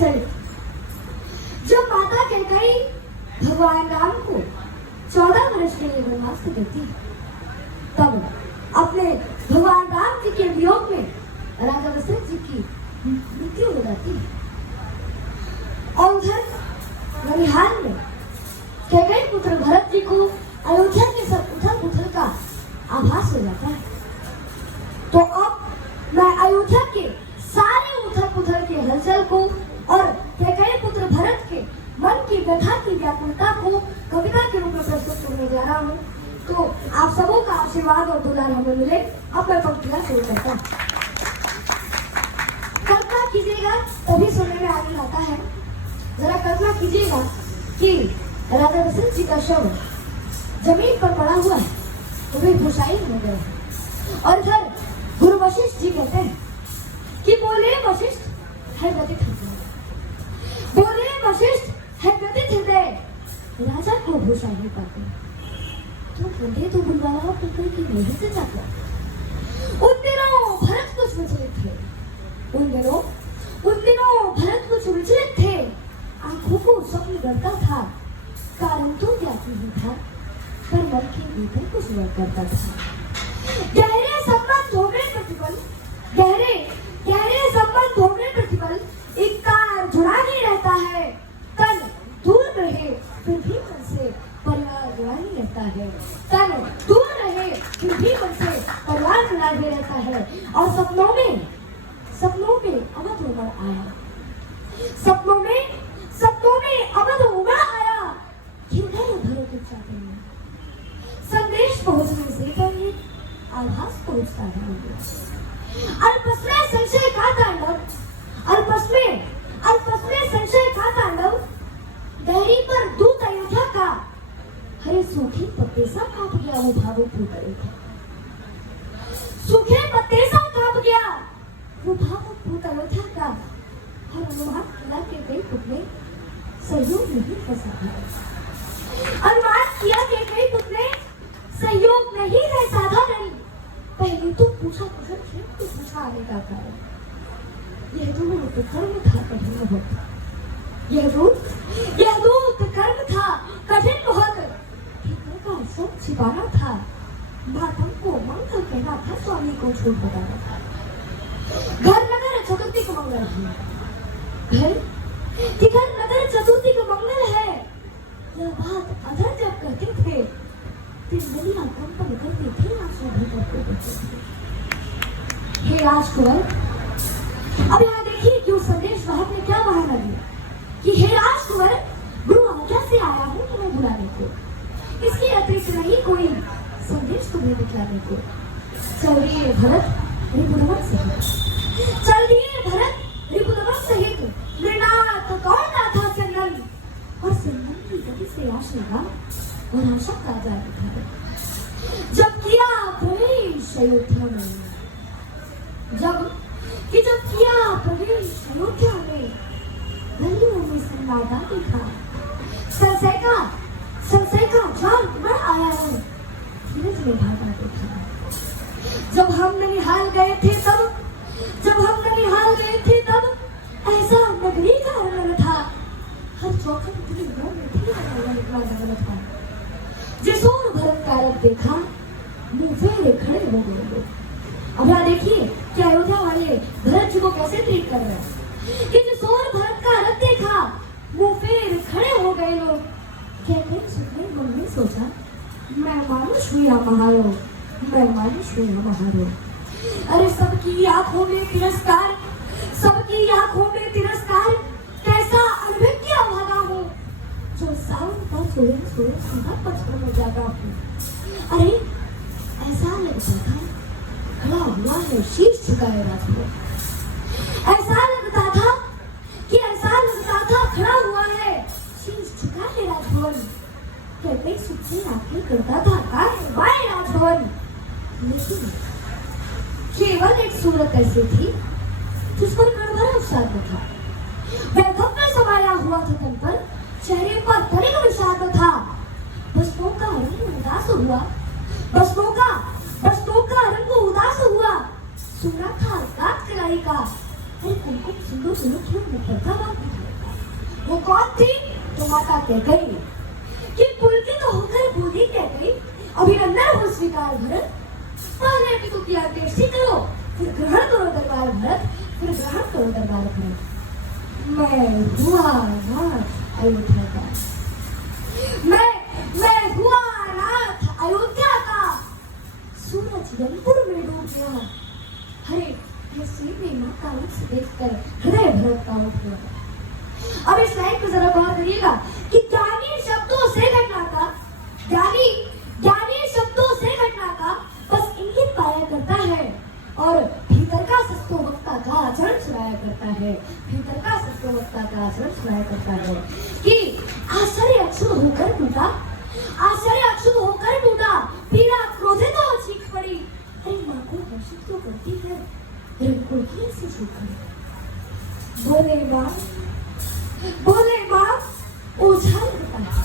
चरित्र। जब माता कैकेयी भगवान राम को 14 वर्ष के लिए वनवास देती है, तब अपने भगवान राम जी के वियोग में राजा दशरथ जी की मृत्यु हो जाती है। और उधर ननिहाल में कैकेयी पुत्र भरत जी को अयोध्या के सब उथल पुथल का आभास हो जाता है। तो अब मैं अयोध्या के सारे उथल पुथल के हलचल को और कैकेयी पुत्र भरत के मन की व्यथा की व्याकुलता को कविता के रूप में प्रस्तुत करने जा रहा हूँ। तो आप सबों का आशीर्वाद और दुलार हमें मिले। अब मैं पंक्तियां शुरू करता हूँ। कल्पना कीजिएगा तभी सुनने में आनंद आता है। जरा कल्पना कीजिएगा कि राजा दशरथ जी का शव जमीन पर पड़ा हुआ है, तो वे भूषाई हो गए हैं। और इधर गुरु वशिष्ठ जी कहते हैं कि बोले वशिष्ठ है व्यथित हृदय, बोले वशिष्ठ है व्यथित हृदय, राजा को भूषा नहीं पाते। तो बोले तो बुलवाला पुत्र की नहीं से जाता। उन दिनों भरत कुछ विचलित थे, उन दिनों भरत कुछ विचलित थे। आंखों को स्वप्न डरता था, कारण तो ज्ञाति ही था, पर मन के भीतर कुछ वर्क करता था। गहरे संबंध हो गए प्रतिपल, गहरे संबंध हो गए प्रतिपल, एक कार जुड़ा ही रहता है। तन दूर रहे फिर भी मन से परिवार जुड़ा ही रहता है। तन दूर रहे फिर भी मन से परिवार जुड़ा ही रहता है। और सपनों में अवध उमड़ आया, सपनों में अवध उमड़ आया। हृदय भरत चाहते हैं, संदेश पहुंचने से पहले आभास पहुंचता है। अल्पस में संशय का तांडव, अल्पस में संशय का तांडव, गहरी पर दूत अयोध्या का, हरे सूखे पत्ते सा कांप गया वो भावुक भूत अयोध्या। सूखे पत्ते सा कांप गया वो भावुक भूत अयोध्या का। हर अनुमान किया के कई पुतले सहयोग नहीं कर सका। अनुमान किया के कई पुतले सहयोग नहीं है साधारण। पहले तो पूछा कुशल क्षेम तो पूछा आने का कारण। यह दूत कर्म था कठिन बहुत, यह दूत कर्म था कठिन बहुत। भीतर का सब छिपाना था, मातम को मंगल कहना था, स्वामी को झूठ बताना था। घर नगर चतुर्थी का मंगल है, घर नगर चतुर्थी का मंगल है। यह बात अधर जब कहते थे, तिरवलियां कंपन करती थी, आंसू भी करते थे। हे राजकुमार, अब यहाँ देखिए कि उस संदेश वाहक ने क्या बहाना दिया कि हे राजकुमार, गुरु आज्ञा से आया हूँ तुम्हें बुलाने को। इसके अतिरिक्त नहीं कोई संदेश तुम्हें दिखलाने को। चलिए भरत रिपुदमन सहित, चलिए भरत रिपुदमन सहित, मृणाल कौन ना था संगन, और संगन की गति से आशेगा और आशा का जाता था। जब किया प्रवेश अयोध्या में, जब किया प्रवेश अयोध्या में, गलियों में सन्नाटा देखा, संशय का जाल उमड़ आया है, धीरज में भागा देखा। जब हम ननिहाल गए थे तब ऐसा नगरी का रंग था, हर चौखट इतनी मोह में थी, नगर था। जिसोर भरत का रथ देखा, मुंह फेरे खड़े हो गए लोग। अब यहाँ देखिए कि अयोध्या वाले भरत जी को कैसे ट्रीट कर रहे हैं कि जिसोर भरत का रथ देखा, मुंह फेर खड़े हो गए लोग। कैकेयी सुनने मन में सोचा, मैं मानुष हुई महारो, मैं मानुष हुई महारो। अरे सबकी आंखों में तिरस्कार, सबकी आंखों में तिरस्कार, कैसा अनभिज्ञ भागा हूँ, जो सावन पर सोए सीधा पचपन में जागा हूँ। अरे ऐसा लगता था खड़ा हुआ है शीश झुकाए राजभवन, ऐसा लगता था खड़ा हुआ है शीश झुकाए राजभवन। कैकेयी सुख से आंखें करता था बाएं राजभवन, लेकिन केवल एक सूरत ऐसी थी जिस पर गड़बड़ा अवसाद था। वैभव समाया हुआ था तन पर, चेहरे पर तनिक विषाद था। बसनों का रंग उदास हुआ, बसनों का रंग उदास हुआ। सुना था रात कलाई का, अरे कुमकुम सिंदूर क्यों मुकद्दमा वो कौन थी? तो माता कैकेयी। कि पुलकित होकर बोली कैकेयी, अभिनंदन हो स्वीकार भरत, पहले भी तो किया अंत्येष्टि करो, फिर ग्रहण करो दरबार भरत, फिर ग्रहण करो दरबार भरत। मैं हुआ नाथ अयोध्या का, मैं हुआ नाथ अयोध्या का, सूरज यमपुर में डूब गया। अरे ऐसी में माता उस देखकर हृदय भरत का उठ गया। अब इस लाइन को जरा गौर करिएगा कि ज्ञानी शब्दों से घटना का, ज्ञानी शब्दों से घटना का बस इंगित पाया करता है और भीतर का सत्सोवक्ता का आचरण सुनाया करता है, भीतर का सत्सोवक्ता का आचरण सुनाया करता है। कि आश्चर्य अक्षुण होकर टूटा, आश्चर्य अक्षुण होकर टूटा, पीड़ा क्रोधित हो चीख पड़ी। अरे माँ को घोषित तो करती है, रंगों की ऐसी चूक करी। बोले माँ ओझा लगता है,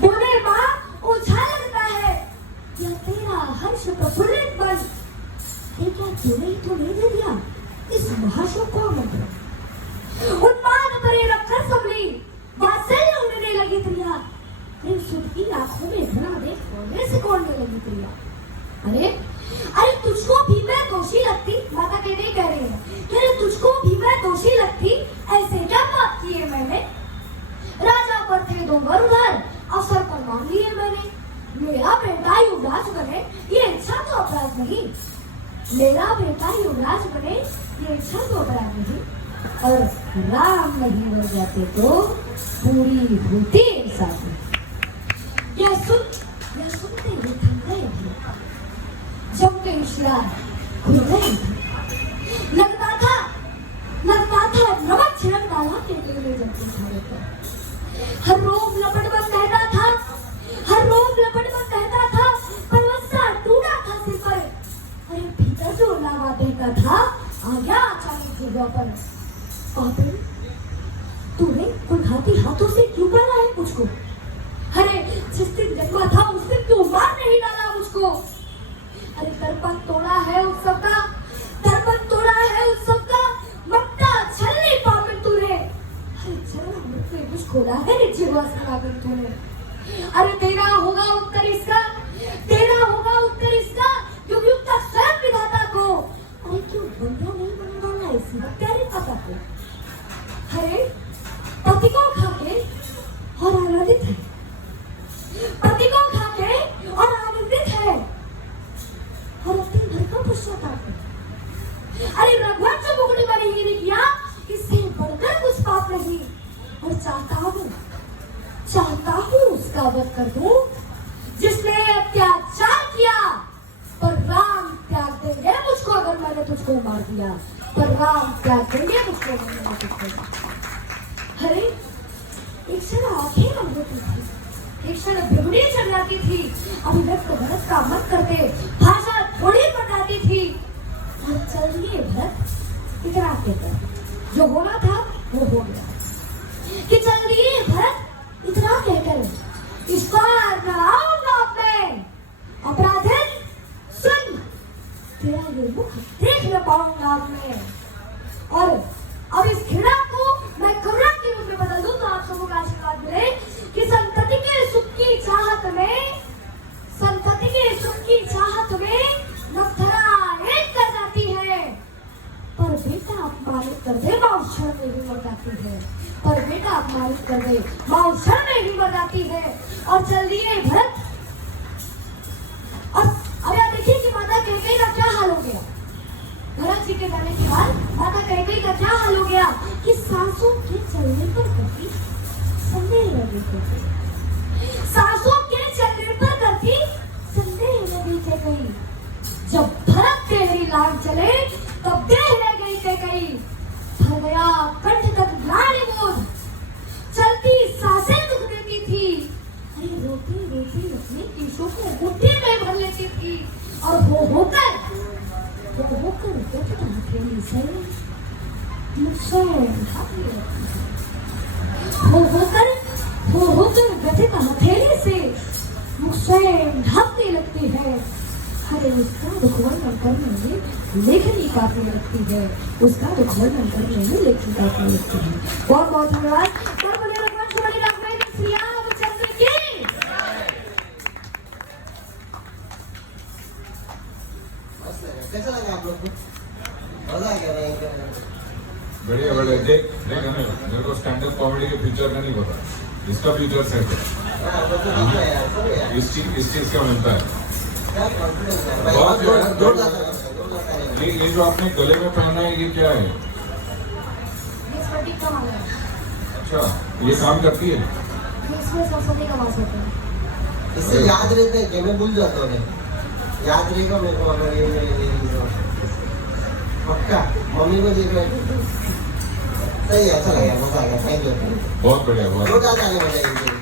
बोले माँ ओझा लगता है, या तेरा हर्ष प्रफुल्लित मन, ये क्या तूने ही तो नहीं दे दिया इस महाशोक को आमंत्रण? उन्माद भरे रखकर संभली, वात्सल्य उड़ने लगी प्रिया, प्रेम सुध की आंखों में भरा देख रोने से कौड़ने लगी प्रिया। अरे तुझको भी मैं दोषी लगती, माता कैकेयी कह रही है, अरे तुझको भी मैं दोषी लगती, ऐसे क्या पाप किए मैंने? राजा पर थे दो वर उधर, अवसर पर मान लिए मैंने, मेरा बेटा युवराज बने ये इच्छा तो अपराध नहीं, मेरा बेटा युवराज बने ये इच्छा तो अपराध नहीं, और राम नहीं बन जाते तो पूरी होती साथ। यह सुनते ही थम गए थे, जब के होशियार खुल गए थे। लगता था नमक छिड़क डाला कैकेयी ने जब उठाए तो। हर रोम लपट बन कहता था, हर रोम लपट बन कहता था, परवस्सा टूटा था सिर पर। अरे भीतर जो लावा बहता था, आ गया अचानक जुआ पर। पापी, तूने कुल्हाती हाथों से क्यों मारा है मुझको? अरे जिस दिन जन्मा था उस दिन क्यों मार नहीं डाला मुझको? अरे दर्पण तोड़ा है उत्सव का, दर्पण तोड़ा है उत्सव का, मक्ता छलनी पावन तूने। अरे चला मुझे कुछ खोला है निर्जीवा सुनाकर तूने। अरे देना होगा उत्तर इसका, देना होगा उत्तर इसका, युग युग तक स्वयं विधाता को। अरे क्यों बंधा नहीं बन डाला इसी हत्यारे पापा को? अरे पति को खाके और आनंदित है, पति को खाके और आनंदित है, और अपने घर का पश्चाताप है। अरे रघुवर जो मुकुट बने ही नहीं किया, इससे बढ़कर कुछ पाप नहीं, और चाहता हूँ उसका वध कर दूं जिसने अत्याचार किया, पर राम त्याग देंगे मुझको अगर मैंने तुझको मार दिया, पर राम त्याग देंगे मुझको अगर मैंने तुझको मार दिया। अरे एक क्षण आंखें बंद होती थी, एक क्षण भिगड़ी चढ़ जाती थी, अभिव्यक्त भरत का मत करते भाषा थोड़ी बताती थी। और चलिए भरत इतना कहकर जो होना था वो हो गया, कि चलिए भरत इतना कहकर इस बार न आऊंगा अपने अपराधिन, सुन तेरा ये मुख देख न पाऊंगा मैं। और अब इस घृणा को मैं करुणा के रूप में बदल दूं तो आप सबको का आशीर्वाद मिले कि संतति के सुख की चाहत में, संतति के सुख की चाहत में नखरा एक कर जाती है, पर बेटा अपमानित कर दे माँ क्षण में भी मर जाती है, पर बेटा अपमानित कर दे माँ क्षण में भी मर जाती है। और चल दिए भरत, और अब आप देखिए कि माता कैकेयी का क्या हाल हो गया। भरत जी के जाने के बाद माता कैकेयी का क्या हाल हो गया कि सासों के चलने पर कभी संदेह लगे थे, सासों के चलने पर कभी संदेह लगे कैकेयी। जब भरत के ही लाग चले तब देह रह गई कैकेयी, भर गया कंठ तक ग्लानि बोध, चलती सांसें दुख देती थी। अरे रोती रोती अपने केशों को मुट्ठी में भर लेती थी, और हो होकर व्यथित हथेली से मुझसे ढांपने लगती है, हो होकर व्यथित हथेली से मुझसे ढांपने लगती है। अरे उसका दुख वर्णन करने में लेखनी काफी लगती है, उसका दुख वर्णन करने में लेखनी काफी लगती है। बहुत बहुत धन्यवाद। मजा आ गया भाई। बढ़िया बढ़िया। देख देख हमें, मेरे को स्टैंड अप कॉमेडी के फ्यूचर का नहीं पता, इसका फ्यूचर सेट है। हाँ, वो तो ठीक है यार, सब है यार। इस चीज का मिलता है। क्या confidence है भाई, बहुत जोर यार, जोर लाता है, जोर लाता है। ये जो आपने गले में पहना है ये क्या है? ये स्फटिक का माला है। अच्छा, ये काम करती है? ये इसमें सरस्वती का वास होता है। इससे याद रहता है कि मैं भूल जाता हूँ मैं। याद रहेगा मेरे को अगर ये पक्का मम्मी को देख रहे हैं। सही है, अच्छा लगा, मजा आ गया, थैंक यू। बहुत बढ़िया, बहुत रोज आता है मजा।